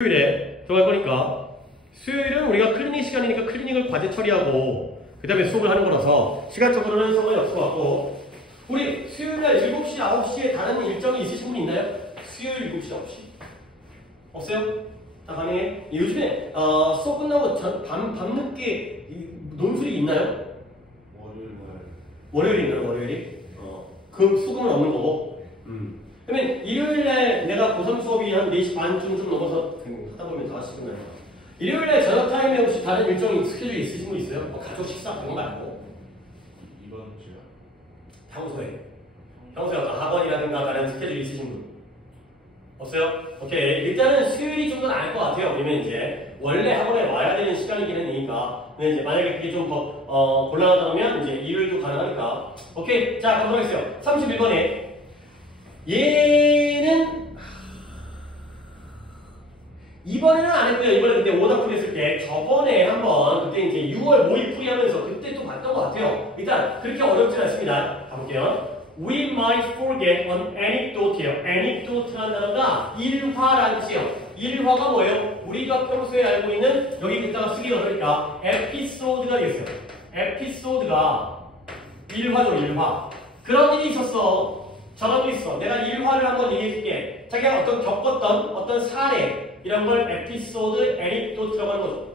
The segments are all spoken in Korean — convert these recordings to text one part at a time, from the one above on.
수요일에 들어갈 거니까 수요일은 우리가 클리닉 시간이니까 클리닉을 과제 처리하고 그 다음에 수업을 하는 거라서 시간적으로는 상관이 없을 것 같고 우리 수요일날 7시, 9시에 다른 일정이 있으신 분 있나요? 수요일 7시, 9시 없어요? 다 가능해? 요즘에 수업 끝나고 밤늦게 논술이 있나요? 월요일이 있나요? 월요일이? 그 수금은 없는 거고 그러면 일요일날 내가 고3 수업이 한 4시 반쯤 좀 넘어서 하다 보면 5시 끝나요. 일요일날 저녁 타임에 혹시 다른 일정이 스케줄이 있으신 분 있어요? 뭐 가족 식사 그런 거 말고 이번 주요? 평소에 어떤 학원이라든가 다른 스케줄이 있으신 분 없어요? 오케이. 일단은 수요일이 좀 더 나을 것 같아요. 왜냐면 이제 원래 학원에 와야 되는 시간이기는 하니까 근데 이제 만약에 그게 좀 더 곤란하다 보면 이제 일요일도 가능하니까 오케이. 자 그럼 하겠어요. 31번에 얘는 이번에는 안 했고요. 이번에 그때 오답풀이 했을 때 저번에 한번 그때 이제 6월 모의풀이 하면서 그때 또 봤던 것 같아요. 일단 그렇게 어렵진 않습니다. 가볼게요. We might forget an anecdote예요. anecdote라는 단어가 일화라는 뜻이에요. 일화가 뭐예요? 우리가 평소에 알고 있는 여기 있다가 쓰기가 어려우니까 에피소드가 되겠어요. 에피소드가 일화죠. 일화. 그런 일이 있었어. 저런 일이 있어. 내가 일화를 한번 얘기해줄게. 자기가 어떤 겪었던 어떤 사례 이런 걸 에피소드, 애니토트라고 하는 거죠.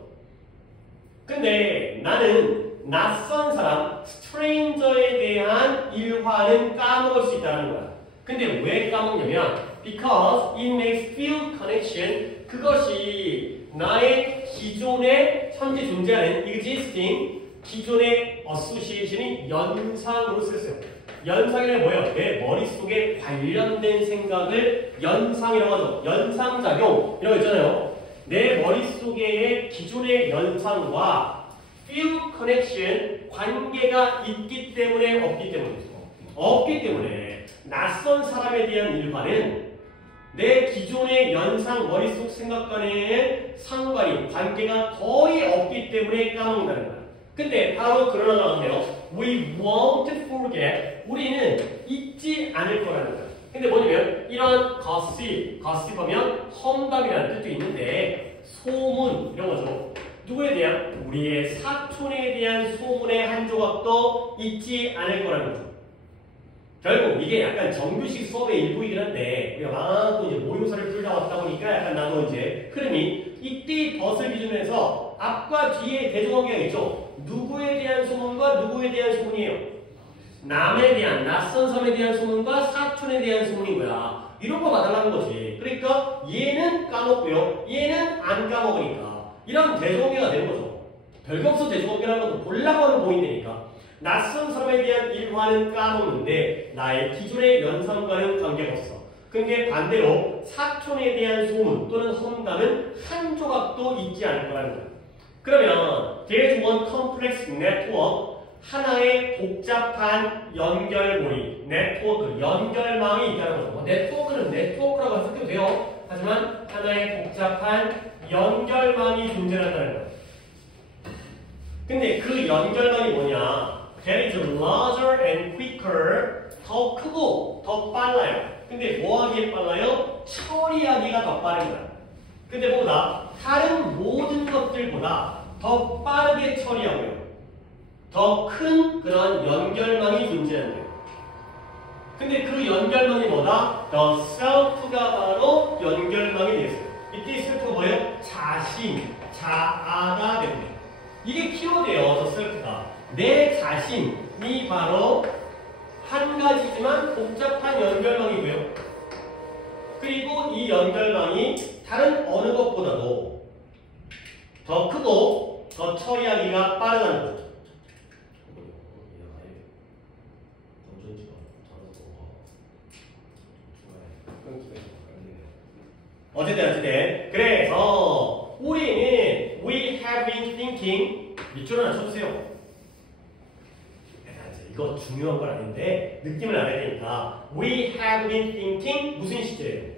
근데 나는 낯선 사람, 스트레인저에 대한 일화는 까먹을 수 있다는 거야. 근데 왜 까먹냐면 because it makes feel connection 그것이 나의 기존에 현재 존재하는 existing 기존의 association이 연상으로 쓰였어요. 연상이란 뭐예요? 내 머릿속에 관련된 생각을 연상이라고 하죠. 연상작용 이런 거 있잖아요. 내 머릿속에 기존의 연상과 feel connection 관계가 있기 때문에 없기 때문이죠. 없기 때문에 낯선 사람에 대한 일과는 내 기존의 연상 머릿속 생각과의 상관이 관계가 거의 없기 때문에 까먹는다는 거야. 근데 바로 그러나 나왔네요. We won't forget. 우리는 잊지 않을 거라는 거야. 근데 뭐냐면 이런 gossip하면 험담이라는 뜻도 있는데 소문 이런 거죠. 누구에 대한? 우리의 사촌에 대한 소문의 한 조각도 잊지 않을 거라는 거죠. 결국 이게 약간 정규식 수업의 일부이긴 한데 우리가 많고 이제 모의고사를 풀다 왔다 보니까 약간 나도 이제 흐름이 이때 벗을 기준으로 해서 앞과 뒤에 대조관계가 있죠. 누구에 대한 소문과 누구에 대한 소문이에요. 남에 대한 낯선 사람에 대한 소문과 사촌에 대한 소문인 거야. 이런 거 봐달라는 거지. 그러니까 얘는 까먹고요. 얘는 안 까먹으니까 이런 대조관계가 되는 거죠. 별거 없어 대조관계라는 것도 보려고 하는 보인다니까. 낯선 사람에 대한 일화는 까먹는데 나의 기존의 연상과는 관계가 없어. 근데 반대로 사촌에 대한 소문 또는 험담은 한 조각도 잊지 않을 거라는 거야. 그러면 there's one complex network 하나의 복잡한 연결고리 네트워크 연결망이 있다는 거죠. 네트워크는 네트워크라고 해석해도 돼요. 하지만 하나의 복잡한 연결망이 존재한다는 거예요. 근데 그 연결망이 뭐냐? That is larger and quicker. 더 크고 더 빨라요. 근데 뭐 하기에 빨라요? 처리하기가 더 빠른 거야. 근데 뭐보다 다른 모든 것들보다 더 빠르게 처리하고요. 더 큰 그런 연결망이 존재하는 거예요. 근데 그 연결망이 뭐다? The self가 바로 연결망이 되겠어요. 이때 self가 뭐예요? 자신, 자아가 됩니다. 이게 키워드예요. The self가. 내 자신이 바로 한 가지지만 복잡한 연결망이고요. 그리고 이 연결망이 다른 어느 것보다도 더 크고 더 처리하기가 빠르다는 거죠. 어쨌든 그래서 우리는 we have been thinking 밑줄을 하나 쳐주세요. 이거 중요한 건 아닌데 느낌을 알아야 되니까 we have been thinking 무슨 시제예요?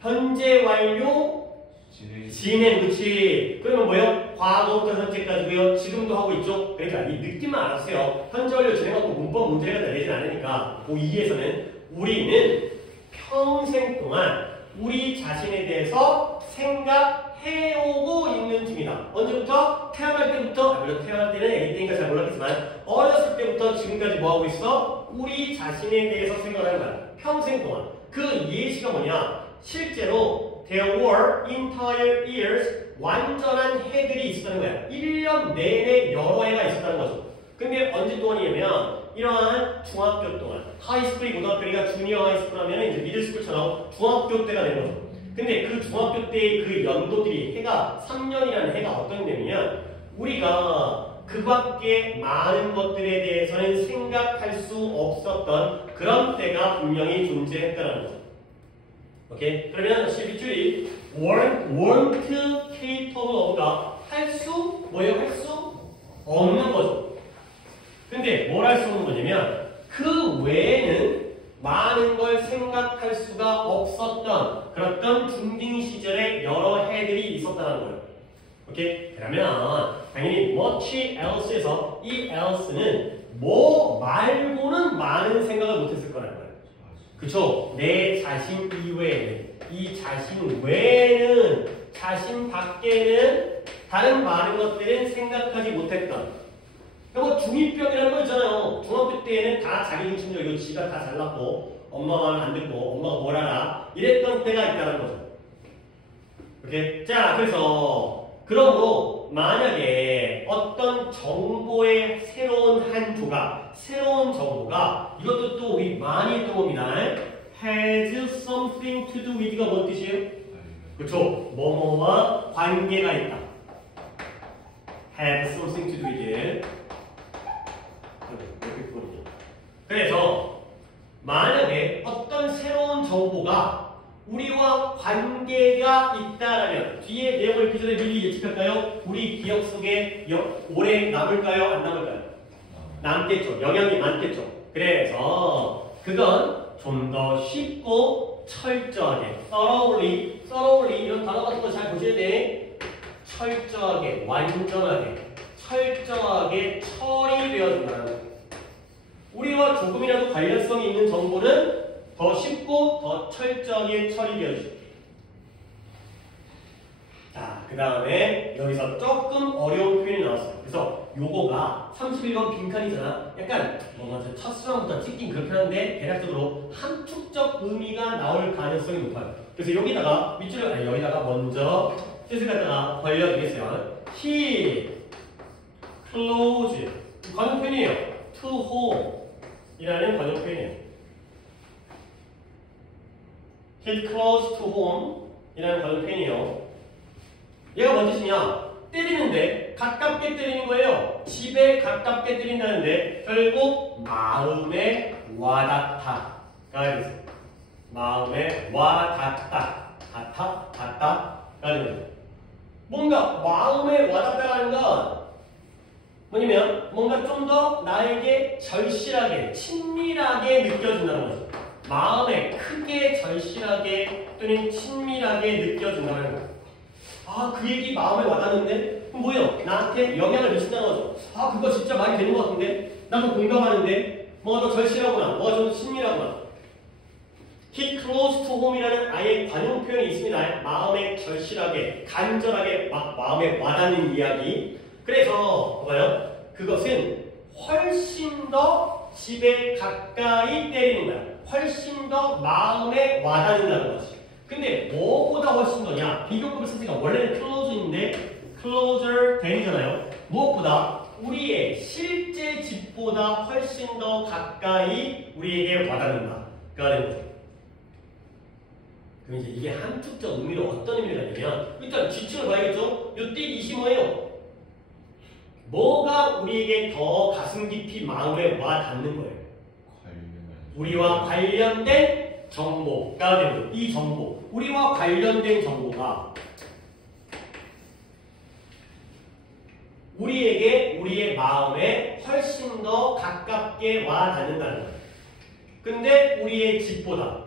현재 완료 진행 그치? 그러면 뭐예요? 과거부터 현재까지고요. 지금도 하고 있죠? 그러니까 이 느낌만 알았어요. 현재 완료 진행하고 문법 문제가 내리진 않으니까 고2에서는 우리는 평생 동안 우리 자신에 대해서 생각해오고 있는 중이다. 언제부터? 태어날 때부터, 물론 태어날 때는 애기 때니까 잘 몰랐겠지만 어렸을 때부터 지금까지 뭐하고 있어? 우리 자신에 대해서 생각하는 거야. 평생 동안. 그 예시가 뭐냐? 실제로 there were entire years 완전한 해들이 있었다는 거야. 1년 내내 여러 해가 있었다는 거죠. 근데 언제 동안이냐면 이러한 중학교 동안 하이스쿨이 고등학교니까 주니어 하이스쿨 하면 이제 미들스쿨처럼 중학교 때가 되는 거죠. 근데 그 중학교 때의 그 연도들이 해가 3년이라는 해가 어떤 때냐면 우리가 그 밖에 많은 것들에 대해서는 생각할 수 없었던 그런 때가 분명히 존재했다는 거죠. 오케이? 그러면 실비줄이 weren't capable of가 할 수, 뭐예요? 할 수 없는 거죠. 근데 뭘 할 수 없는 거냐면 그 외에는 많은 걸 생각할 수가 없었던 그랬던 중딩 시절에 여러 해들이 있었다는 거예요. 오케이? 그러면 당연히 much else에서 이 else는 뭐 말고는 많은 생각을 못했을 거라는 거예요. 그쵸? 내 자신 이외에는, 이 자신 외에는, 자신 밖에는 다른 많은 것들은 생각하지 못했던. 뭐 중2병이라는 거 있잖아요. 중학교 때에는 다 자기 중심적이고 지가 다 잘났고 엄마 말 안 듣고 엄마가 뭘 알아 이랬던 때가 있다는 거죠. 오케이? 자, 그래서 그러므로 만약에 어떤 정보의 새로운 한 조각, 새로운 정보가 이것도 또 우리 많이 했던 겁니다. has something to do with가 뭔 뜻이에요? 그렇죠? 뭐뭐와 관계가 있다. have something to do with. 그래서 만약에 어떤 새로운 정보가 우리와 관계가 있다라면 뒤에 내용을 그 전에 미리 예측할까요? 우리 기억 속에 오래 남을까요? 안 남을까요? 남겠죠. 영향이 많겠죠. 그래서 그건 좀 더 쉽고 철저하게 thoroughly 이런 단어 같은 거 잘 보셔야 돼. 철저하게, 완전하게, 철저하게 처리되어진다는 거예요. 우리와 조금이라도 관련성이 있는 정보는 더 쉽고 더 철저하게 처리되어지죠. 자, 그 다음에 여기서 조금 어려운 표현이 나왔어요. 그래서 요거가 31번 빈칸이잖아. 약간 뭔가 첫수랑부터 찍긴 그렇긴 한데 대략적으로 함축적 의미가 나올 가능성이 높아요. 그래서 여기다가 밑줄을 아니 여기다가 먼저 뜻을 갖다가 벌려드리겠어요. He close 관용 표현이에요. To home 이라는 관용 표현이에요. He close to home 이라는 관용 표현이에요. 얘가 뭔 뜻이냐? 때리는데 가깝게 때리는 거예요. 집에 가깝게 때린다는데 결국 마음에 와닿다. 가 있어요. 마음에 와닿다. 닿다가 되는 거예요. 뭔가 마음에 와닿다라는 건 뭐냐면 뭔가 좀 더 나에게 절실하게, 친밀하게 느껴진다는 거죠. 마음에 크게 절실하게 또는 친밀하게 느껴진다는 거죠. 아, 그 얘기 마음에 와닿는데? 그럼 뭐예요? 나한테 영향을 미친다는 거죠. 아, 그거 진짜 말이 되는 것 같은데? 나도 공감하는데? 뭐가 더 절실하구나. 뭐가 좀 친밀하구나. He close to home이라는 아예 관용 표현이 있습니다. 마음에 절실하게, 간절하게 막 마음에 와닿는 이야기. 그래서 봐봐요. 그것은 훨씬 더 집에 가까이 때리는 거야. 훨씬 더 마음에 와닿는다는 거지. 근데 뭐보다 훨씬 더냐? 비교급을 선택가 원래는 close인데 closer than이잖아요. 무엇보다 우리의 실제 집보다 훨씬 더 가까이 우리에게 와닿는다. 그러니까 거죠. 그럼 이제 이게 함축적 의미로 어떤 의미가 있냐면 일단 지층을 봐야겠죠? 이때 이시 뭐예요? 뭐가 우리에게 더 가슴 깊이 마음에 와 닿는 거예요? 우리와 관련된 정보가 되는 이 정보, 우리와 관련된 정보가 우리에게 우리의 마음에 훨씬 더 가깝게 와 닿는다는 거예요. 근데 우리의 집보다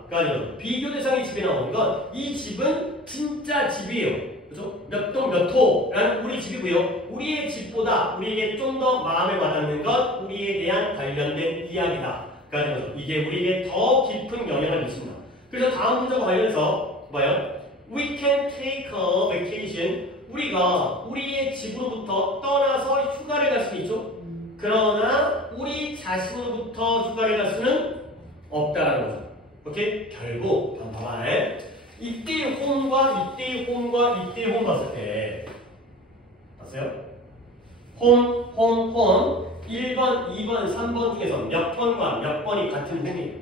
비교 대상의 집에 나오는 건 이 집은 진짜 집이에요. 그죠? 몇 동 몇 호라는 우리 집이고요. 우리의 집보다 우리에게 좀 더 마음에 와닿는 건 우리에 대한 관련된 이야기다. 그러니까 이게 우리에게 더 깊은 영향을 미친다. 그래서 다음 문제와 관련해서 봐요. We can take a vacation. 우리가 우리의 집으로부터 떠나서 휴가를 갈 수는 있죠. 그러나 우리 자신으로부터 휴가를 갈 수는 없다라는 거죠. 오케이? 결국 봐봐. 이때의 홈과 이때의 홈과 이때의 홈 봤을 때 봤어요? 홈 1번, 2번, 3번 중에서 몇 번과 몇 번이 같은 홈이에요? 1번,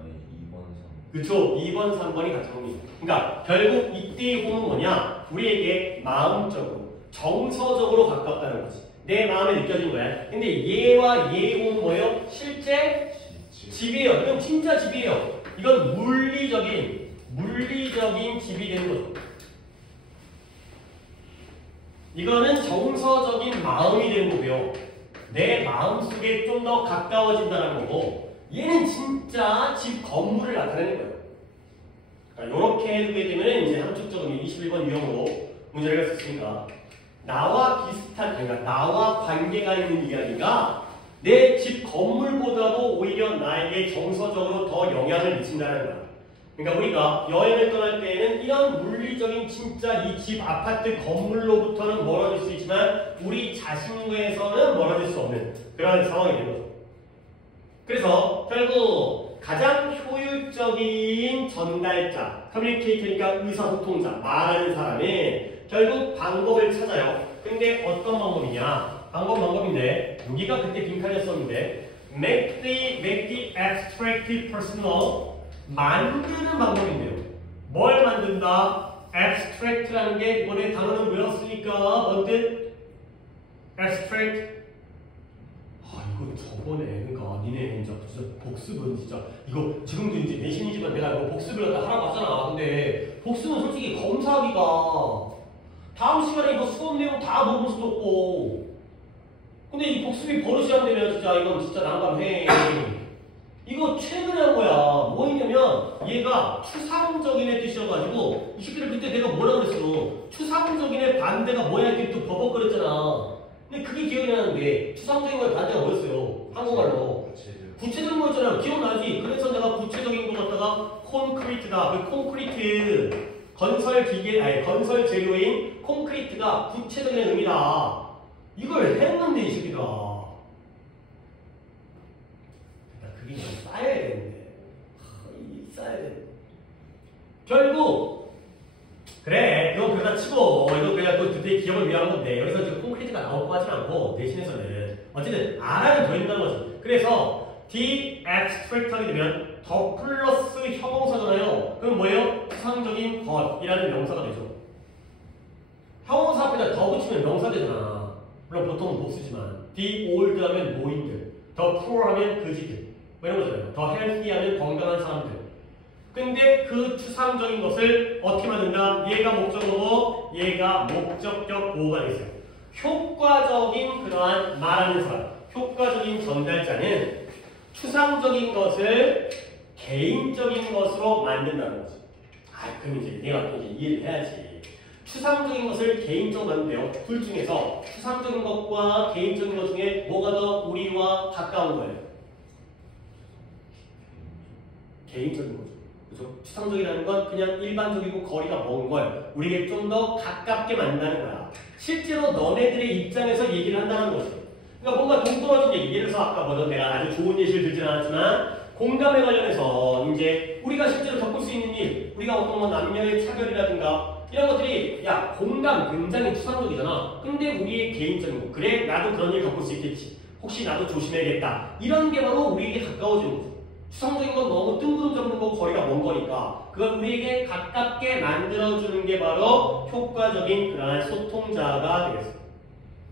아니 2번, 3번. 그쵸? 2번, 3번이 같은 홈이죠. 그러니까 결국 이때의 홈은 뭐냐? 우리에게 마음적으로, 정서적으로 가깝다는 거지. 내 마음에 느껴진 거야. 근데 얘와 얘의 홈은 뭐예요? 실제 집이에요. 이건 진짜 집이에요. 이건 물리적인 집이 되는 거죠. 이거는 정서적인 마음이 되는 거고요. 내 마음속에 좀 더 가까워진다는 거고, 얘는 진짜 집 건물을 나타내는 거예요. 그러니까 이렇게 해두게 되면 이제 함축적으로 21번 유형으로 문제를 할 수 있으니까 나와 비슷한, 그러니까 나와 관계가 있는 이야기가 내 집 건물보다도 오히려 나에게 정서적으로 더 영향을 미친다는 거야. 그러니까 우리가 여행을 떠날 때에는 이런 물리적인 진짜 이 집 아파트 건물로부터는 멀어질 수 있지만 우리 자신과에서는 멀어질 수 없는 그런 상황이 되는 거죠. 그래서 결국 가장 효율적인 전달자, 커뮤니케이터니까 의사소통자, 말하는 사람이 결국 방법을 찾아요. 근데 어떤 방법이냐? 방법인데 여기가 그때 빈칸이었었는데 make the abstract personal 만드는 방법인데요. 뭘 만든다? abstract라는 게 이번에 단어는 외웠으니까 뭔뜻? abstract. 이거 저번에 그러니까 니네 진짜 복습은 진짜 이거 지금도 이제 내신이지만 내가 이거 복습을 갖다 하라고 하잖아. 근데 복습은 솔직히 검사하기가 다음 시간에 이거 수업 내용 다 녹을 수도 없고. 근데 이 복습이 버릇이 안 되면 진짜 이건 진짜 난감해. 이거 최근에 한 거야. 뭐였냐면 얘가 추상적인의 뜻이어가지고 이 새끼를 그때 내가 뭐라 그랬어? 추상적인의 반대가 뭐야 이렇게 또 버벅거렸잖아. 근데 그게 기억이 나는데 추상적인 거의 반대가 뭐였어요? 한국말로. 구체적인 거였잖아. 기억나지? 그래서 내가 구체적인 거 갖다가 콘크리트다. 그 콘크리트 건설 기계, 아니 건설 재료인 콘크리트가 구체적인 의미다. 이걸 했는데 이 새끼가. 그게 좀 쌓여야 되는데. 이게 쌓여야 되는데. 결국 그래, 이건 그러다 치고 이거 그냥 또 그때 기억을 위한 건데 여기서 지금 콘크리트가 나오고 하진 않고 대신해서는 어쨌든 알아야 된다는 거지. 그래서 the abstract 하게 되면 더 플러스 형용사잖아요. 그럼 뭐예요? 추상적인 것이라는 명사가 되죠. 형용사 앞에다 더 붙이면 명사 되잖아. 물론 보통은 못 쓰지만 the old 하면 노인들, the poor 하면 거지들 뭐 이런 거잖아요. 더 healthy 하면 건강한 사람들. 근데 그 추상적인 것을 어떻게 만든다? 얘가 목적어고 얘가 목적격 보호가 되겠어요. 효과적인 그러한 말하는 사람, 효과적인 전달자는 추상적인 것을 개인적인 것으로 만든다는 거지. 그럼 이제 내가 또 이제 이해를 해야지. 추상적인 것을 개인적으로 만든대요. 둘 중에서 추상적인 것과 개인적인 것 중에 뭐가 더 우리와 가까운 거예요? 개인적인 거죠. 그죠? 추상적이라는 건 그냥 일반적이고 거리가 먼 걸 우리에게 좀 더 가깝게 만든다는 거야. 실제로 너네들의 입장에서 얘기를 한다는 거지. 그러니까 뭔가 동떨어진 얘기. 예를 들어서 아까 뭐든 내가 아주 좋은 예시를 들지는 않았지만 공감에 관련해서 이제 우리가 실제로 겪을 수 있는 일, 우리가 어떤 뭐 남녀의 차별이라든가 이런 것들이 야 공감 굉장히 추상적이잖아. 근데 우리의 개인적인 거 그래 나도 그런 일 겪을 수 있겠지. 혹시 나도 조심해야겠다. 이런 게 바로 우리에게 가까워지는 거죠. 추상적인 건 너무 뜬구름 잡는 거고 거리가 먼 거니까 그걸 우리에게 가깝게 만들어주는 게 바로 효과적인 그러한 소통자가 되겠습니다.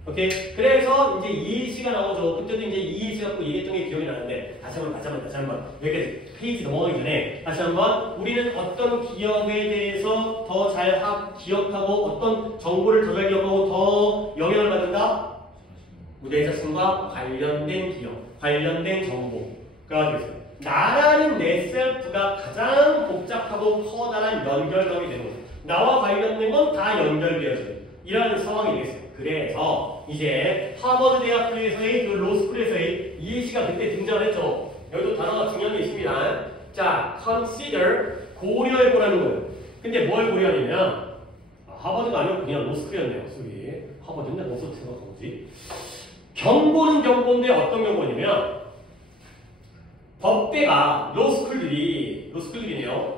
오케이? 그래서 이제 이해시가 나오죠. 그때도 이제 이해시 갖고 얘기했던 게 기억이 나는데 다시 한번 여기까지 페이지 넘어가기 전에 다시 한번 우리는 어떤 기업에 대해서 더 잘 기억하고 어떤 정보를 더 잘 기억하고 더 영향을 받는다? 우리의 자신과 관련된 기억, 관련된 정보가 되겠습니다. 나라는 내 셀프가 가장 복잡하고 커다란 연결감이 되는 거죠. 나와 관련된 건 다 연결되어져요. 이라는 상황이 되겠어요. 그래서 이제 하버드 대학교에서의 그 로스쿨에서의 이해시가 그때 등장을 했죠. 여기도 단어가 중요한 게 있습니다. 자, consider 고려해보라는 거예요. 근데 뭘 고려하냐면 하버드가 아니고 그냥 로스쿨이었네요. 소위 하버드인데 어디서 생각한 거지? 경고는 경고인데 어떤 경고냐면 법대가 로스쿨들이네요.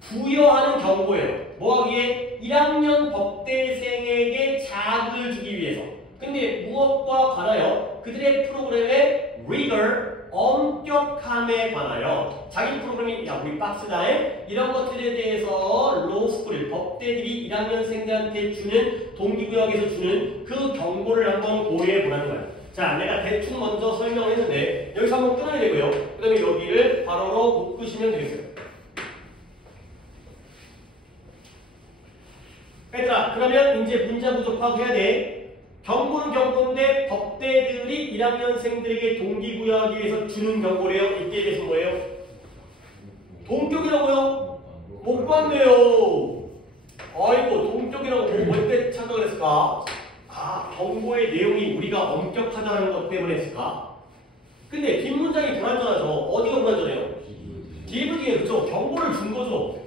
부여하는 경고예요. 뭐 하기에? 1학년 법대생에게 자극을 주기 위해서. 근데 무엇과 관하여? 그들의 프로그램의 rigor, 엄격함에 관하여 자기 프로그램이 야 우리 박스다에 이런 것들에 대해서 로스쿨 법대들이 1학년생들한테 주는 동기부여에서 주는 그 경고를 한번 고려해 보라는 거야. 자, 내가 대충 먼저 설명을 했는데 여기서 한번 끊어야 되고요. 그 다음에 여기를 바로로 묶으시면 되겠어요. 얘들아, 그러면 이제 문자 부족 파악해야 돼. 경고는 경고인데 법대들이 1학년생들에게 동기부여하기 위해서 주는 경고래요. 이때에 대해서 뭐예요? 동격이라고요? 못 봤네요. 아이고, 동격이라고 뭘 착각을 했을까? 아, 경고의 내용이 우리가 엄격하다는 것 때문에 했을까? 근데 뒷문장이 불완전하죠. 어디가 불완전해요? DVD에 그렇죠. 경고를 준 거죠.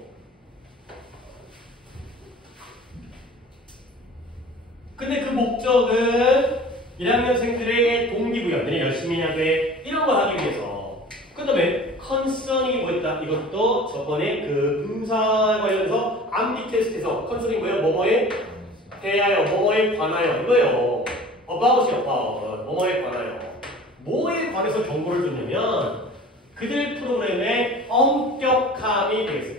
근데 그 목적은 1학년생들에게 동기부여, 너네 열심히 해야 돼. 이런 걸 하기 위해서. 그 다음에 컨선이 뭐였다? 이것도 저번에 그 분사 관련해서 암비 테스트에서 컨선이 뭐예요? 뭐뭐에 대하여, 뭐뭐에 관하여 이거예요. about이 about, 뭐뭐에 관하여. 뭐에 관해서 경고를 줬냐면 그들 프로그램의 엄격함이 되겠어요.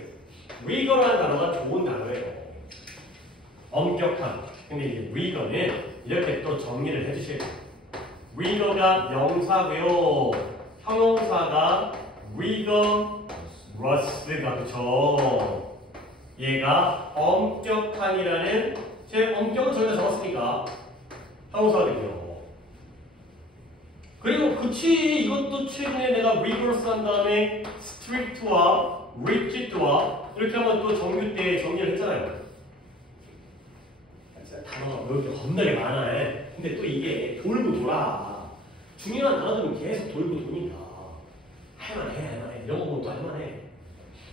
rigor라는 단어가 좋은 단어예요. 엄격함. 근데 이제 rigor는 이렇게 또 정리를 해주셔야 돼요. rigor가 명사고요. 형용사가 rigorous가 그쵸. 얘가 엄격함이라는 제 엄격은 저희가 적었으니까 형용사가 되죠. 그리고 그치 이것도 최근에 내가 rigorous 한 다음에 strict와 rigid와 이렇게 한번 또 정규 때 정리를 했잖아요. 단어가 외울 게 겁나게 많아. 근데 또 이게 돌고 돌아. 중요한 단어들은 계속 돌고 도니까 할만해. 이런 거 보면 또 할만해.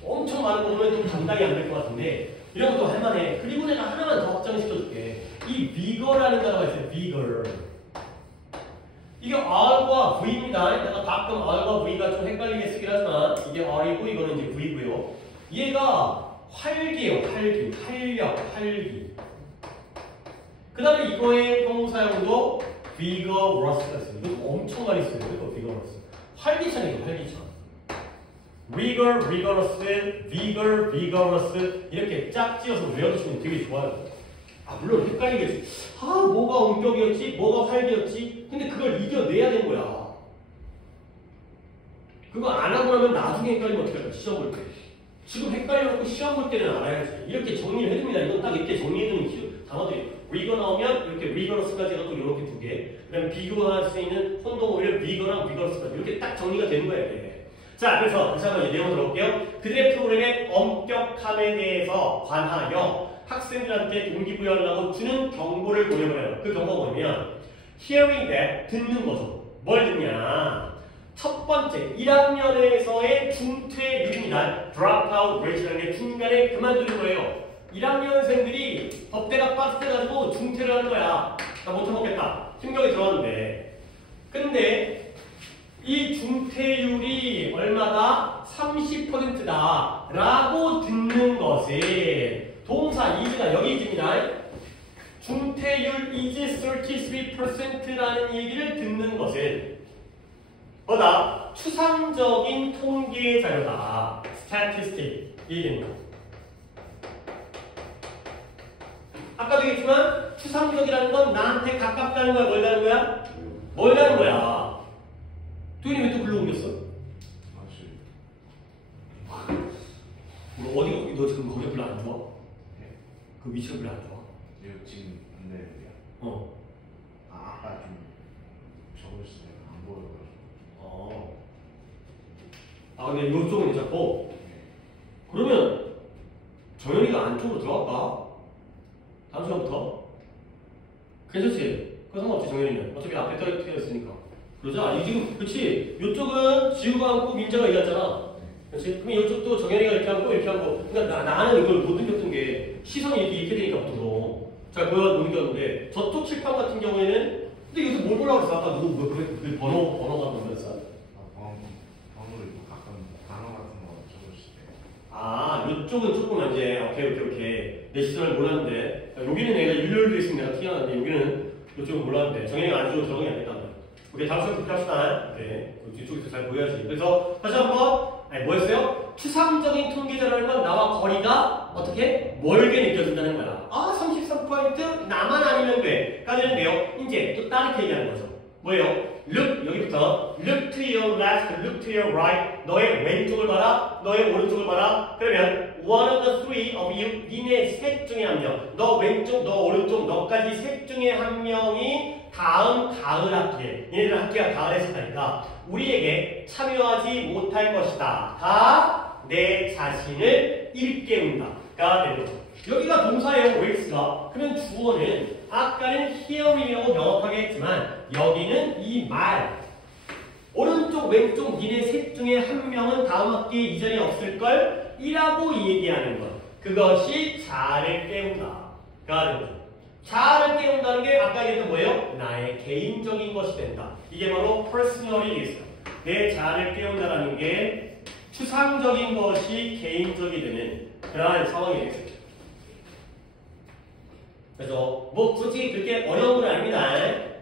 엄청 많은 거 보면 좀 감당이 안 될 것 같은데 이런 것도 할만해. 그리고 내가 하나만 더 확장시켜줄게. 이 vigor라는 단어가 있어요. vigor. 이게 R과 V입니다. 내가 가끔 R과 V가 좀 헷갈리게 쓰긴 하지만 이게 R이고 이거는 이제 V고요. 얘가 활기예요. 활기. 그 다음에 이거의 형용사형도 vigorous가 있어요. 이거 엄청 많이 써요. 이거 vigorous. 활기찬이에요. 활기찬. rigorous, vigorous 이렇게 짝지어서 외워두시면 되게 좋아요. 아 물론 헷갈리겠지. 아 뭐가 엄격이었지? 뭐가 활기였지? 근데 그걸 이겨내야 되는 거야. 그거 안 하고 나면 나중에 헷갈리면 어떻게 할까? 시험 볼 때. 지금 헷갈려갖고 시험 볼 때는 알아야지. 이렇게 정리를 해줍니다. 이건 딱 이렇게 정리해두는 단어들이 rigor 나오면 이렇게 rigorous까지 해갖고 이렇게 두 개. 그 다음에 비교할 수 있는 혼동 오히려 vigor랑 vigorous까지 이렇게 딱 정리가 되는 거예요. 자, 그래서 다시 한번 내용 들어볼게요. 그들의 프로그램의 엄격함에 대해서 관하여 학생들한테 동기부여하려고 주는 경고를 고려해요. 그 경고가 뭐냐면 hearing that, 듣는 거죠. 뭘 듣냐? 첫 번째, 1학년에서의 중퇴율입니다. dropout rate라는 게 중간에 그만두는 거예요. 1학년생들이 법대가 빡세가지고 중퇴를 하는 거야. 나 못해먹겠다. 힘겨이 들어왔는데. 근데 이 중퇴율이 얼마다? 30%다 라고 듣는 것은 동사 is가 여기 있습니다. 중퇴율 is 33%라는 얘기를 듣는 것은 뭐다? 추상적인 통계 자료다. statistic 얘기입니다. 아까도 얘기했지만 추상적이라는 건 나한테 가깝다는 거야? 멀다는 거야? 멀다는 거야. 도현이 왜 또 글로 옮겼어? 너 어디가, 너 지금 거기가 별로 안 좋아? 네? 그 위치가 별로 안 좋아? 지금 안 되는데요. 아까 좀 적었어요. 안 보여가지고. 아 근데 이쪽은 괜찮고. 그러면 정현이가 안쪽으로 들어갈까? 다음 시간부터? 괜찮지? 그 상관없지 정현이는. 어차피 앞에 떠있으니까. 그러자? 이 지금 그치? 이쪽은 지우가 않고 민자가 이겼잖아. 그렇지? 그럼 이쪽도 정현이가 이렇게 하고 이렇게 하고 그러니까 나는 이걸 못 느꼈던 게 시선이 이렇게 되니까 보통 잘 보여 못 느꼈는데 저쪽 칠판 같은 경우에는 근데 여기서 뭘 보려고 했어? 아까 누구 그 번호가 보면서 번호를 가끔 단어 같은 거 적으실 때 아 이쪽은 조금 이제 오케이 내 시선을 몰랐는데 여기는 내가 일렬로 있으면 내가 튀어나왔는데 여기는 이쪽은 몰랐는데 정현이가 안쪽으로 적응이 안 됐단 말이야. 오케이 다음 수업 그렇게 합시다. 오케이 뒤쪽에서 잘 보여야지. 그래서 다시 한번 뭐였어요? 추상적인 통계자라는 건 나와 거리가 어떻게 멀게 느껴진다는 거야. 아 33포인트 나만 아니면 돼. 까지는데요. 이제 또 다르게 얘기하는 거죠. 뭐예요? Look 여기부터 look to your left, look to your right. 너의 왼쪽을 봐라, 너의 오른쪽을 봐라. 그러면 one of the three of you, 니네 셋 중에 한 명. 너 왼쪽, 너 오른쪽, 너까지 셋 중에 한 명이 다음 가을 학기에 얘네들 학기가 가을에 시작하니까 우리에게 참여하지 못할 것이다. 다 내 자신을 일깨운다가 되는 거죠. 여기가 동사예요. OX가. 그러면 주어는 아까는 hearing이라고 명확하게 했지만 여기는 이 말 오른쪽 왼쪽 니네 셋 중에 한 명은 다음 학기에 이 자리에 없을걸? 이라고 얘기하는 것. 그것이 자아를 깨운다가 되는 거죠. 자아를 깨운다는 게 아까 얘기했던 뭐예요? 나의 개인적인 것이 된다. 이게 바로 personality. 내 자아를 깨운다라는 게 추상적인 것이 개인적이 되는 그러한 상황이 되겠죠. 그래서 뭐 솔직히 그렇게 어려운 건 아닙니다.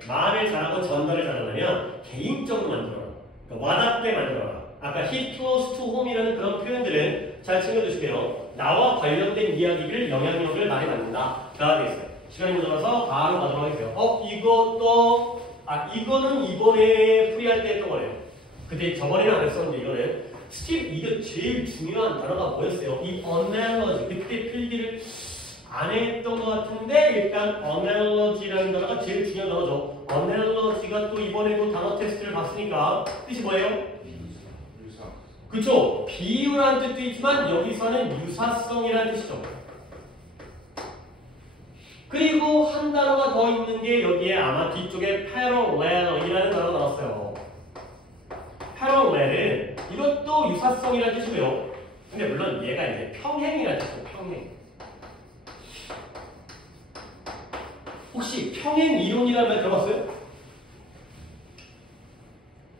말을 잘하고 전달을 잘하려면 개인적으로 만들어라. 그러니까 와닿게 만들어라. 아까 he close to home이라는 그런 표현들은 잘 챙겨주시고요. 나와 관련된 이야기를 영향력을 많이 받는다. 가 되겠어요. 시간이 모자라서 바로 가도록 하겠어요. 이거는 이번에 풀이할 때 했던 거예요. 근데 저번에는 안 했었는데 이거는 이게 제일 중요한 단어가 뭐였어요? 이 analogy. 그때 필기를 안 했던 것 같은데 일단 analogy라는 단어가 제일 중요한 단어죠. analogy가 또 이번에도 단어 테스트를 봤으니까 뜻이 뭐예요? 유사. 그쵸? 비유라는 뜻도 있지만 여기서는 유사성이라는 뜻이죠. 그리고 한 단어가 더 있는 게 여기에 아마 뒤쪽에 parallel이라는 단어가 나왔어요. parallel은 이것도 유사성이라는 뜻이고요. 근데 물론 얘가 이제 평행이라는 뜻이에요. 평행. 혹시 평행 이론이라는 말 들어봤어요?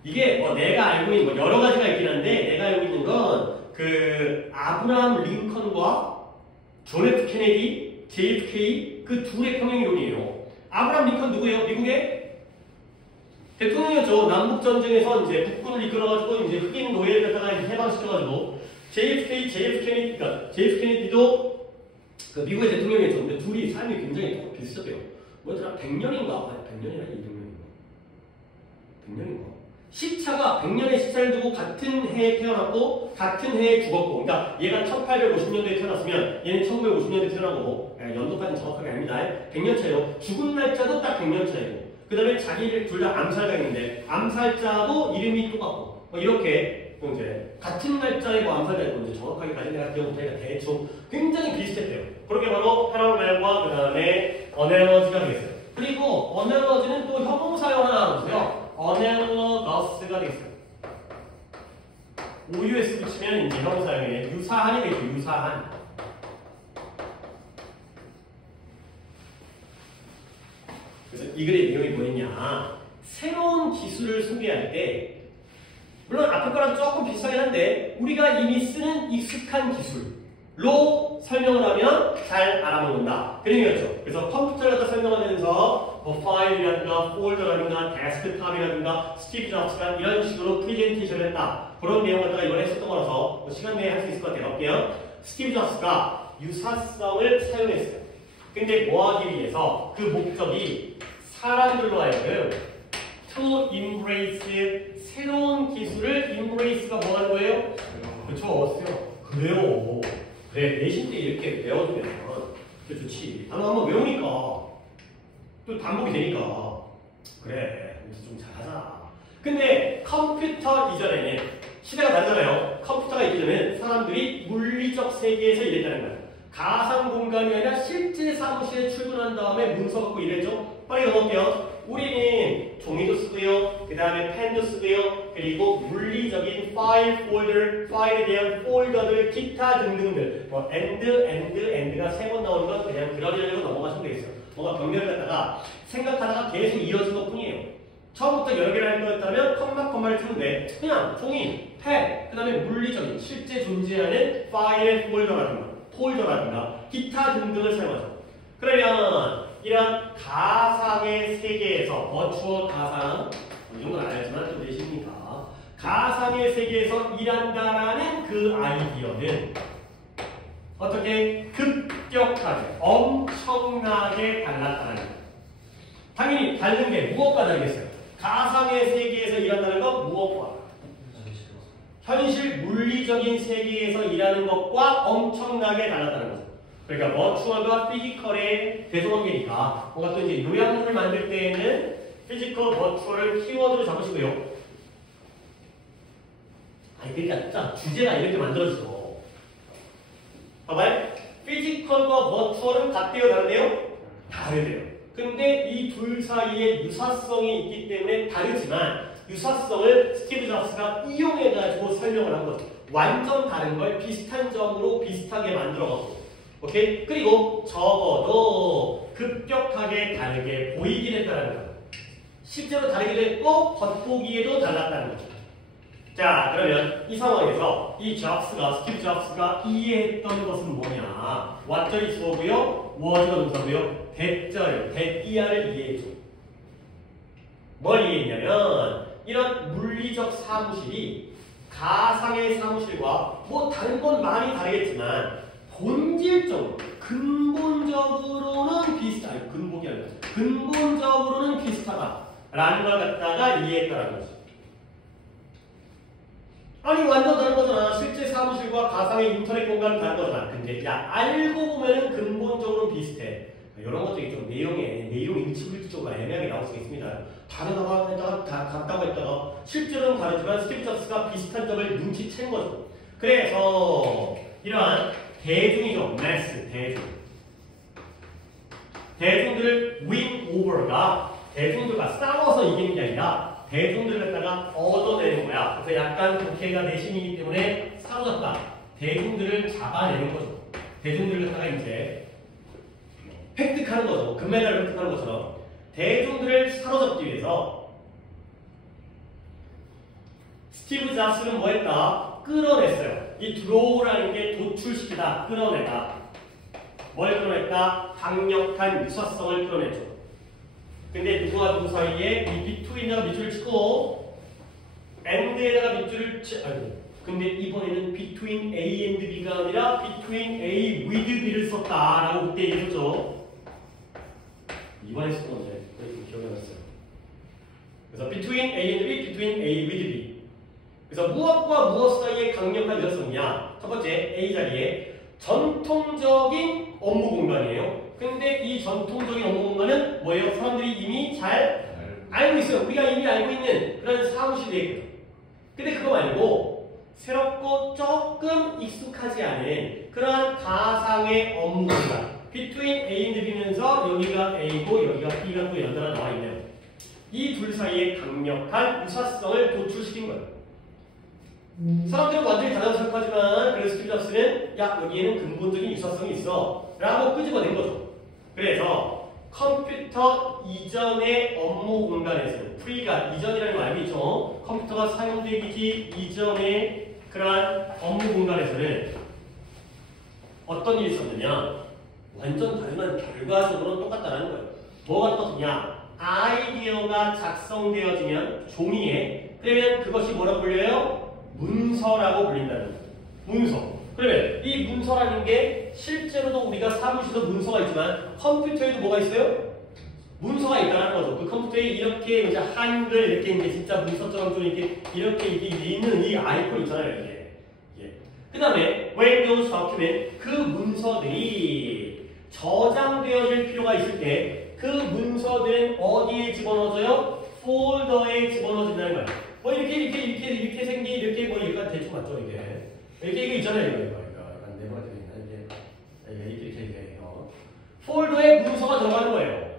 이게 내가 알고 있는 여러 가지가 있긴 한데 내가 알고 있는 건 그 아브라함 링컨과 존 F 케네디, JFK 그 둘의 평행 이론이에요. 아브라함 링컨 누구예요? 미국의 대통령이었죠. 남북 전쟁에서 이제 북군을 이끌어가지고 이제 흑인 노예를 갖다가 해방시켜가지고 JF 케네디도 그 미국의 대통령이었죠. 근데 둘이 삶이 굉장히 비슷했대요. 뭐더라? 100년인가? 100년이나 200년인가? 100년인가? 시차가 100년의 시차를 두고 같은 해에 태어났고 같은 해에 죽었고 그러니까 얘가 1850년대에 태어났으면 얘는 1950년대에 태어난 거고 연도까지는 정확하게 아닙니다. 100년 차이로 죽은 날짜도 딱 100년 차이고 그 다음에 자기를 둘 다 암살자였는데 암살자도 이름이 똑같고 이렇게 이제 같은 날짜에 암살자 있고 이제 정확하게까지 내가 기억 못하니까 대충 굉장히 비슷했대요. 그렇게 바로 패러렐과 그 다음에 어네러지가 되겠어요. 그리고 어네러지는 또 형용사형 하나 알아보세요. 어네러거스가 되겠어요. OUS 붙이면 이제 형용사형에 유사한이 되죠. 유사한. 그래서 이 글의 내용이 뭐였냐? 새로운 기술을 소개할 때 물론 앞에 거랑 조금 비슷하긴 한데 우리가 이미 쓰는 익숙한 기술로 설명을 하면 잘 알아먹는다. 그런 의미였죠. 그래서 컴퓨터를 갖다 설명하면서 뭐 파일이라든가 폴더라든가 데스크탑이라든가 스티브 잡스가 이런 식으로 프레젠테이션을 했다. 그런 내용을 갖다가 이번에 했었던 거라서 시간 내에 할 수 있을 것 같아요. 볼게요. 스티브 잡스가 유사성을 사용했어요. 근데 뭐 하기 위해서 그 목적이 사람들로 하여금 to embrace 새로운 기술을 embrace가 뭐 하는 거예요? 그쵸? 그래요. 그래 내신 때 이렇게 배워주면 그게 좋지. 단어 한번 외우니까 또 반복이 되니까 그래 이제 좀 잘하자. 근데 컴퓨터 이전에는 시대가 다르잖아요. 컴퓨터가 있기 전에는 사람들이 물리적 세계에서 일했다는 거예요. 가상 공간이 아니라 실제 사무실에 출근한 다음에 문서 갖고 일했죠. 빨리 넘어갈게요. 우리는 종이도 쓰고요. 그 다음에 펜도 쓰고요. 그리고 물리적인 파일 폴더, 파일에 대한 폴더들, 기타 등등들. 뭐 and가 3번 나오는 건 그냥 그러려고 넘어가시면 되겠어요. 뭔가 병렬을 갖다가 생각하다가 계속 이어진 것 뿐이에요. 처음부터 여러 개를 할 거였다면 컴마를 쓰는데 그냥 종이, 펜, 그 다음에 물리적인 실제 존재하는 파일의 폴더라든가 기타 등등을 사용하죠. 그러면 이런 가상의 세계에서 버추얼 가상, 이 정도는 알지만 좀 내십니까? 가상의 세계에서 일한다라는 그 아이디어는 어떻게 급격하게 엄청나게 달랐다는 거예요. 당연히 다른 게 무엇과 다르겠어요? 가상의 세계에서 일한다는 건 무엇과? 현실 물리적인 세계에서 일하는 것과 엄청나게 달랐다는 거죠. 그러니까 버추얼과 피지컬의 대조관계니까 뭔가 또 이제 요약문을 만들 때에는 피지컬, 버추얼을 키워드로 잡으시고요. 아니 그러니까 진짜 주제가 이렇게 만들어졌어. 봐봐요. 피지컬과 버추얼은 같대요, 다르대요? 다르대요. 근데 이 둘 사이에 유사성이 있기 때문에 다르지만 유사성을 스티브 잡스가 이용해가지고 설명을 한 거죠. 완전 다른 걸 비슷한 점으로 비슷하게 만들어가고. 오케이? 그리고 적어도 급격하게 다르게 보이긴 했다는 거예요. 실제로 다르기도 했고 겉보기에도 달랐다는 거죠. 자, 그러면 이 상황에서 이 스티브 잡스가 이해했던 것은 뭐냐? 왓절이 주어고요, 워즈가 동사고요, 대이하를 이해했죠. 뭘 이해했냐면 이런 물리적 사무실이 가상의 사무실과 뭐 다른 건 많이 다르겠지만 본질적으로 근본적으로는 근본적으로는 비슷하다라는 걸 갖다가 이해했다라는 거죠. 아니 완전 다른 거잖아. 실제 사무실과 가상의 인터넷 공간은 다른 거잖아. 근데 야 알고 보면은 근본적으로 비슷해. 이런 것들이 좀 내용 일치불치적으로 애매하게 나올 수 있습니다. 다르다고 했다가 같다고 했다가 실제로는 다르지만 스티브 잡스가 비슷한 점을 눈치챈 거죠. 그래서 이러한 대중이죠. 매스, 대중들을 win over가 대중들과 싸워서 이기는 게 아니라 대중들을 갖다가 얻어내는 거야. 그래서 약간 독해가 내심이기 때문에 사로잡다. 대중들을 잡아내는 거죠. 대중들을 갖다가 이제 획득하는 거죠. 금메달을 획득하는 것처럼 대중들을 사로잡기 위해서 스티브 잡스는 뭐 했다? 끌어냈어요. 이 드로우라는 게 도출시키다, 끌어내다. 뭘 끌어냈다? 강력한 유사성을 끌어냈죠. 근데 누구와 누구 사이에 이 between에다가 밑줄을 치고 and에다가 밑줄을 근데 이번에는 between A and B가 아니라 between A with B를 썼다라고 그때 얘기했었죠. 이번에 쓴 건데 기억이 났어요. 그래서 between A and B, between A with B. 그래서 무엇과 무엇 사이에 강력한 유사성이냐? 첫 번째 A 자리에 전통적인 업무 공간이에요. 근데 이 전통적인 업무 공간은 뭐예요? 사람들이 이미 잘 알고 있어요. 우리가 이미 알고 있는 그런 사무실이에요. 근데 그거 말고 새롭고 조금 익숙하지 않은 그러한 가상의 업무 공간. between A and B면서 여기가 A고 여기가 B가 또 연달아 나와 있네요. 이 둘 사이에 강력한 유사성을 도출시킨 거예요. 사람들은 완전히 다르다고 생각하지만 그래서 스티브 잡스는 야 여기에는 근본적인 유사성이 있어 라고 끄집어낸 거죠. 그래서 컴퓨터 이전의 업무 공간에서는 프리가 이전이라는 거 알고 있죠. 컴퓨터가 사용되기 이전의 그러한 업무 공간에서는 어떤 일이 있었느냐, 완전 다르지만 결과적으로는 똑같다는 거예요. 뭐가 똑같냐, 아이디어가 작성되어지면 종이에, 그러면 그것이 뭐라고 불려요? 문서라고 불린다는 거예요. 문서. 그러면 이 문서라는 게 실제로도 우리가 사무실에서 문서가 있지만 컴퓨터에도 뭐가 있어요? 문서가 있다는 거죠. 그 컴퓨터에 이렇게 이제 한글 이렇게 이제 진짜 문서처럼 좀 이렇게 있는 이 아이콘 있잖아요. 이게. 예. 그 다음에 when those document, 그 문서들이 저장되어질 필요가 있을 때 그 문서들은 어디에 집어넣어져요? 폴더에 집어넣어진다는 거예요. 뭐 이렇게 생긴 이렇게 뭐 약간 대충 맞죠 이게. 이렇게 이거 있잖아요 이거 약간 네모가 되어 있나 이게 폴더에 문서가 들어가는 거예요.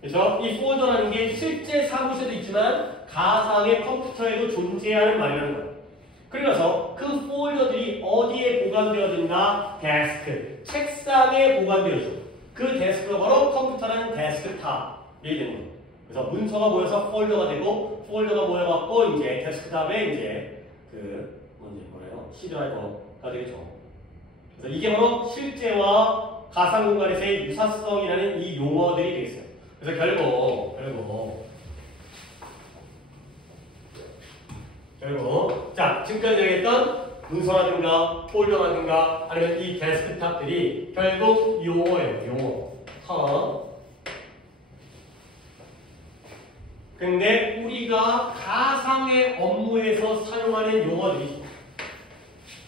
그래서 이 폴더라는 게 실제 사무실에도 있지만 가상의 컴퓨터에도 존재하는 말이라는 거예요. 그래서 그 폴더들이 어디에 보관되어진다? 데스크, 책상에 보관되어져. 그 데스크가 바로 컴퓨터라는 데스크탑이 되는 거예요. 그래서 문서가 모여서 폴더가 되고 폴더가 모여갖고 이제 데스크탑에 이제 그 뭐래요? C 드라이버가 되겠죠. 그래서 이게 바로 실제와 가상 공간에서의 유사성이라는 이 용어들이 되겠어요. 그래서 결국 자 지금까지 얘기했던 문서라든가 폴더라든가 아니면 이 데스크탑들이 결국 용어예요. 용어. 근데 우리가 가상의 업무에서 사용하는 용어들이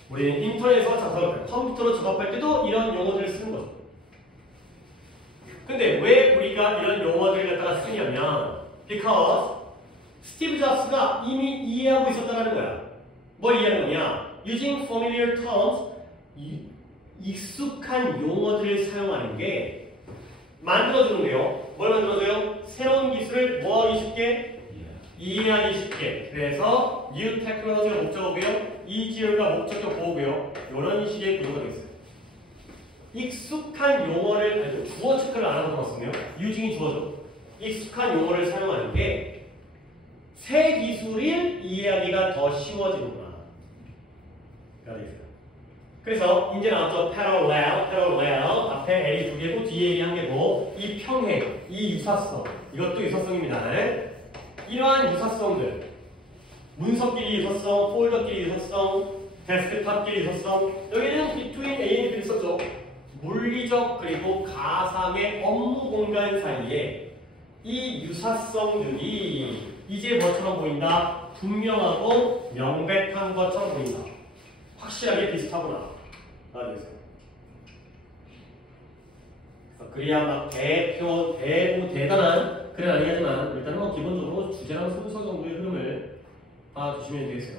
우리는 인터넷에서 작업할 때, 컴퓨터로 작업할 때도 이런 용어들을 쓰는 거죠. 근데 왜 우리가 이런 용어들을 갖다가 쓰냐면 because 스티브 잡스가 이미 이해하고 있었다는 거야. 뭘 이해하는 거냐? Using familiar terms, 익숙한 용어들을 사용하는 게 만들어주는데요. 뭘 만들어줘요? 새로운 기술을 뭐하기 쉽게? 이해하기 쉽게. 그래서 New Technology가 목적어고요. easier가 목적격 보호고요. 이런 식의 구조가 되겠어요. 익숙한 용어를 주어 체크를 안 하고 들었으면 using이 주어죠. 익숙한 용어를 사용하는 게 새 기술을 이해하기가 더 쉬워지는구나. 그래서 이제 나왔죠. parallel 앞에 L이 두 개고 뒤에 L이 한 개고 이 평행, 이 유사성 이것도 유사성입니다. 이러한 유사성들 문서끼리 유사성, 폴더끼리 유사성, 데스크탑끼리 유사성 여기는 between A and B를 썼죠. 물리적 그리고 가상의 업무 공간 사이에 이 유사성들이 이제 뭐처럼 보인다? 분명하고 명백한 것처럼 보인다. 확실하게 비슷하구나. 그래야 막 대표, 대단한 글은 아니지만 일단은 뭐 기본적으로 주제랑 순서 정도의 흐름을 봐주시면 되겠어요.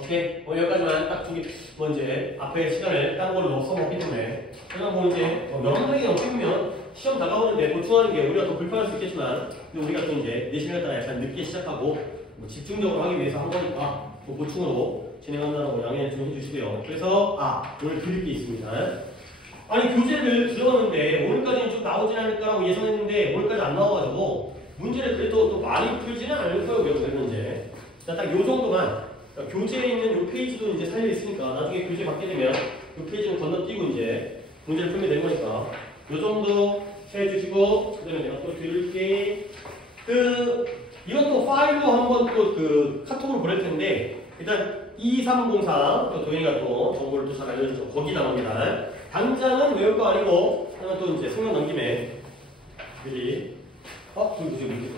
오케이, 여기까지만 딱 두 개, 뭐 이제 앞에 시간을 딴 걸로 써먹기 때문에 그냥 뭐 이제 명확하게 어떻게 보면 시험 다가오는데 보충하는 게 우리가 더 불편할 수 있겠지만 근데 우리가 또 이제 내신을 따라 약간 늦게 시작하고 뭐 집중적으로 하기 위해서 한 거니까 뭐 보충으로 진행한다고 양해 좀 해주시고요. 그래서 오늘 드릴 게 있습니다. 아니 교재를 들어갔는데 오늘까지는 좀 나오진 않을 거라고 예상했는데 오늘까지 안 나와가지고 문제를 그래도 또 많이 풀지는 않을 거예요. 외국의 문제. 딱 요 정도만 그러니까 교재에 있는 요 페이지도 이제 살려 있으니까 나중에 교재 받게 되면 요 페이지는 건너뛰고 이제 문제를 풀면 되는 거니까 요 정도 해주시고 그다음에 내가 또 드릴게 이것도 파일로 한번 또 그 카톡으로 보낼 텐데 일단 2303 또 도현이가 또 정보를 또 잘 알려주죠. 거기 나옵니다. 당장은 외울 거 아니고 하나 또 이제 생각 넘김에 미리 그게 뭐지 문제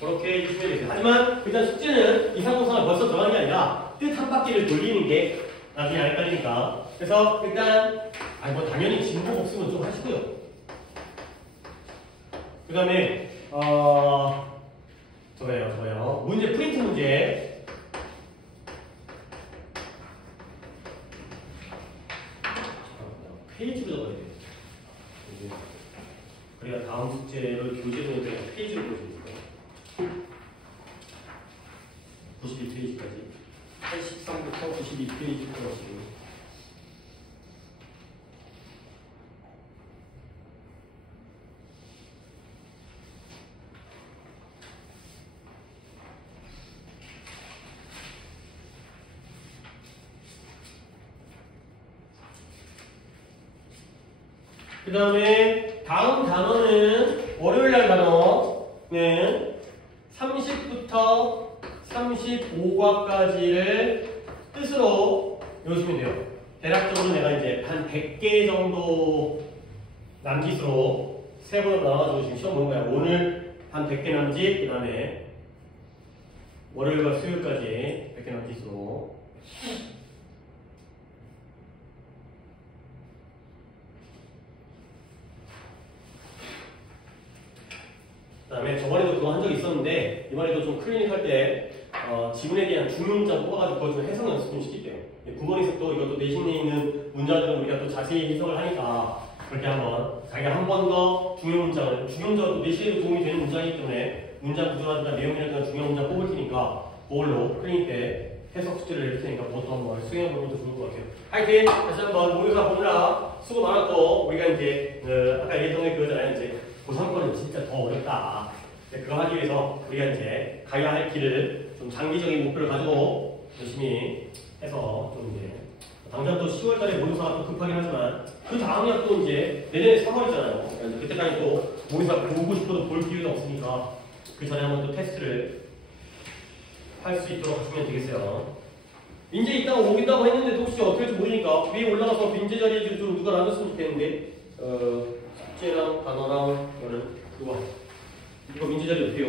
그렇게 해주시면 되세요. 하지만 일단 숙제는 2303을 벌써 들어가는 게 아니라 뜻 한 바퀴를 돌리는 게 나중에 알까니까. 그래서 일단 뭐 당연히 진보 복습은 좀 하시고요. 그 다음에 저거예요. 문제 프린트 문제. 페이지로 적어야 돼. 그래야 다음 숙제를 교재로 페이지로 볼 수 있어요. 92페이지까지. 83부터 92페이지까지. 그 다음에 다음 단어는 월요일날 단어는 30부터 35과까지를 뜻으로 외우시면 돼요. 대략적으로 내가 이제 한 100개 정도 남짓으로 세 번 나와가지고 지금 시험 보는 거야. 오늘 한 100개 남짓, 그 다음에 월요일과 수요일까지 100개 남짓으로. 그 다음에 저번에도 그거 한 적이 있었는데 이번에도 좀 클리닉 할 때 지문에 대한 중요문장 뽑아가지고 그걸 좀 해석 연습 좀 시킬게요. 구번 해석도 이것도 내신에 있는 문장들은 우리가 또 자세히 해석을 하니까 그렇게 한번 자기가 한 번 더 중요문장을 중요문장도 내신에도 도움이 되는 문장이기 때문에 문장 구조라든가 내용이라든가 중요문장 뽑을 테니까 그걸로 클리닉 때 해석 숙제를 낼 테니까 그것도 한번 수행해보는 것도 좋을 것 같아요. 하여튼 다시 한번 모의고사 보느라 수고 많았고 우리가 이제 아까 얘기했던 게 그거잖아요. 이제 고3거는 진짜 더 어렵다. 그거 하기 위해서 우리가 이제 가야 할 길을 좀 장기적인 목표를 가지고 열심히 해서 좀 이제 당장 또 10월달에 모의고사가 또 급하긴 하지만 그 다음이야 또 이제 내년에 3월이잖아요. 그때까지 또 모의고사 보고 싶어도 볼 기회가 없으니까 그 전에 한번 또 테스트를 할 수 있도록 하시면 되겠어요. 민재 있다가 오긴다고 했는데도 혹시 어떻게 될지 모르니까 위에 올라가서 민재 자리에 좀 누가 놔줬으면 좋겠는데 숙제랑 단어랑 이거는 이거 민재 자리 어때요?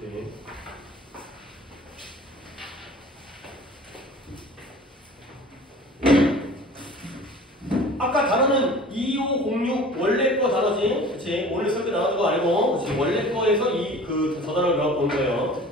네. 아까 단어는 2506 원래 거 단어지, 그치? 오늘 설교 나눠준 거 아니고, 그치? 원래 거에서 저 단어를 갖고 온 거예요.